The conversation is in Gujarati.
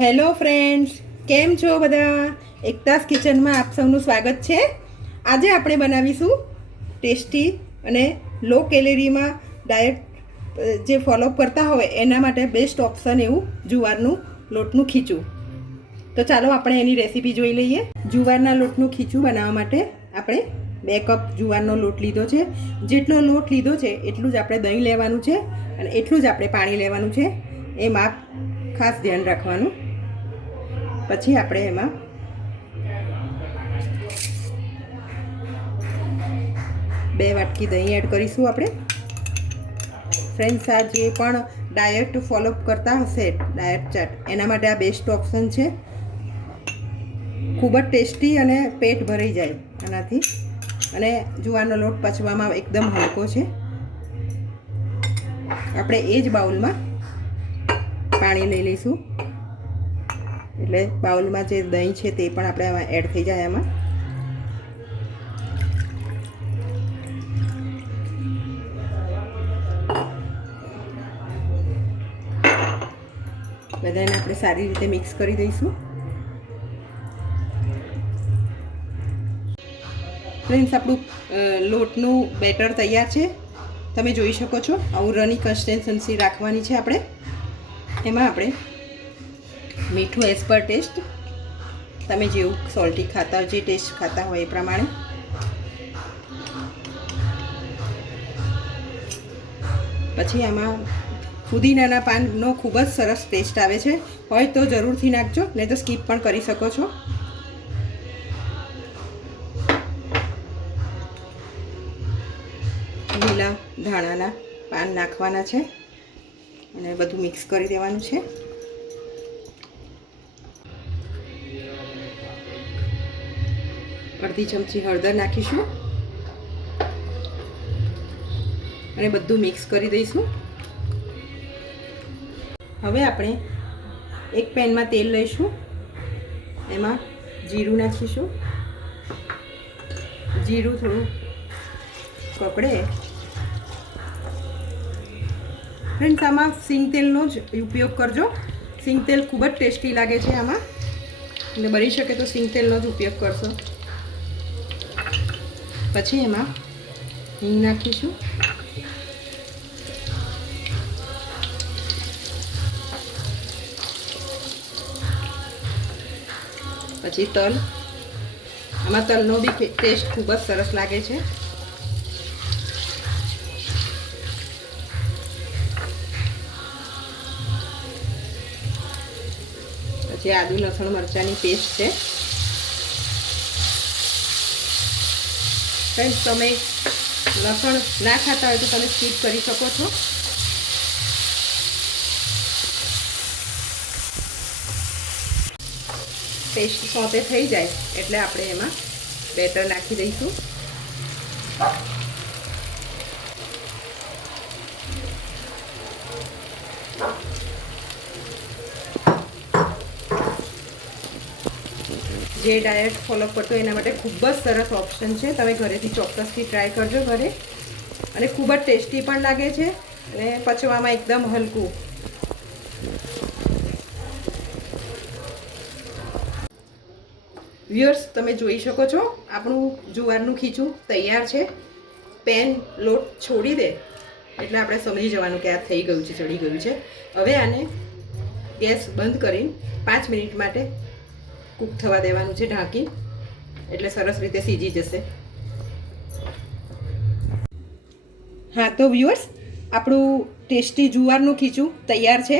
હેલો ફ્રેન્ડ્સ, કેમ છો બધા? એકતાસ કિચનમાં આપ સૌનું સ્વાગત છે. આજે આપણે બનાવીશું ટેસ્ટી અને લો કેલેરીમાં ડાયટ જે ફોલોઅપ કરતા હોય એના માટે બેસ્ટ ઓપ્શન એવું જુવારનું લોટનું ખીચું. તો ચાલો આપણે એની રેસીપી જોઈ લઈએ. જુવારના લોટનું ખીચું બનાવવા માટે આપણે 2 કપ જુવારનો લોટ લીધો છે. જેટલો લોટ લીધો છે એટલું જ આપણે દહીં લેવાનું છે અને એટલું જ આપણે પાણી લેવાનું છે. એ માપ ખાસ ધ્યાન રાખવાનું. પછી આપણે એમાં બે વાટકી દહીં એડ કરીશું. આપણે ફ્રેન્ડ્સ, આ જે પણ ડાયટ ફોલોઅપ કરતા હશે ડાયટ ચાર્ટ, એના માટે આ બેસ્ટ ઓપ્શન છે. ખૂબ જ ટેસ્ટી અને પેટ ભરાઈ જાય આનાથી. અને જુવારનો લોટ પચવામાં એકદમ હલકો છે. આપણે એ જ બાઉલમાં પાણી લઈ લઈશું, એટલે બાઉલમાં જે દહીં છે તે પણ આપણે આમાં એડ થઈ જાય. આમાં બધાને આપણે સારી રીતે મિક્સ કરી દઈશું. ફ્રેન્ડ્સ, આપણું લોટનું બેટર તૈયાર છે. તમે જોઈ શકો છો. આવું રની કન્સિસ્ટન્સી રાખવાની છે. આપણે એમાં આપણે મીઠું એઝ પર ટેસ્ટ, તમે જેવું સોલ્ટી ખાતા જે ટેસ્ટ ખાતા હોય એ પ્રમાણે. પછી આમાં ફુદીનાના પાનનો ખૂબ જ સરસ ટેસ્ટ આવે છે. હોય તો જરૂરથી નાખજો, નહીં તો સ્કીપ પણ કરી શકો છો. લીલા ધાણાના પાન નાખવાના છે અને બધું મિક્સ કરી દેવાનું છે. અડધી ચમચી હળદર નાખીશું અને બધું મિક્સ કરી દઈશું. હવે આપણે એક પેનમાં તેલ લઈશું, એમાં જીરું નાખીશું. જીરું થોડું કકડે. ફ્રેન્ડ્સ, આમાં સિંગ તેલનો જ ઉપયોગ કરજો. સિંગ તેલ ખૂબ જ ટેસ્ટી લાગે છે આમાં, એટલે બની શકે તો સિંગ તેલનો જ ઉપયોગ કરશો. પછી એમાં હિંગ નાખીશું. પછી તલ. આમાં તલનો બી ટેસ્ટ ખૂબ જ સરસ લાગે છે. પછી આદુ લસણ મરચાંની પેસ્ટ છે. ફ્રેન્ડ્સ, તમે લસણ ના ખાતા હોય તો તમે સ્કીપ કરી શકો છો. પેસ્ટ સોતે થઈ જાય એટલે આપણે એમાં બેટર નાખી દઈશું. જે ડાયટ ફોલો કરતો એના માટે ખૂબ જ સરસ ઓપ્શન છે. તમે ઘરેથી ચોક્કસથી ટ્રાય કરજો ઘરે. અને ખૂબ જ ટેસ્ટી પણ લાગે છે અને પચવામાં એકદમ હલકું. વ્યુઅર્સ, તમે જોઈ શકો છો આપણું જુવારનું ખીચું તૈયાર છે. પેન લોટ છોડી દે એટલે આપણે સમજી જવાનું કે આ થઈ ગયું છે, ચડી ગયું છે. હવે આને ગેસ બંધ કરીને 5 મિનિટ માટે કૂક થવા દેવાનું છે ઢાંકી, એટલે સરસ રીતે સીજી જશે. હા તો વ્યુઅર્સ, આપણું ટેસ્ટી જુવારનું ખીચું તૈયાર છે.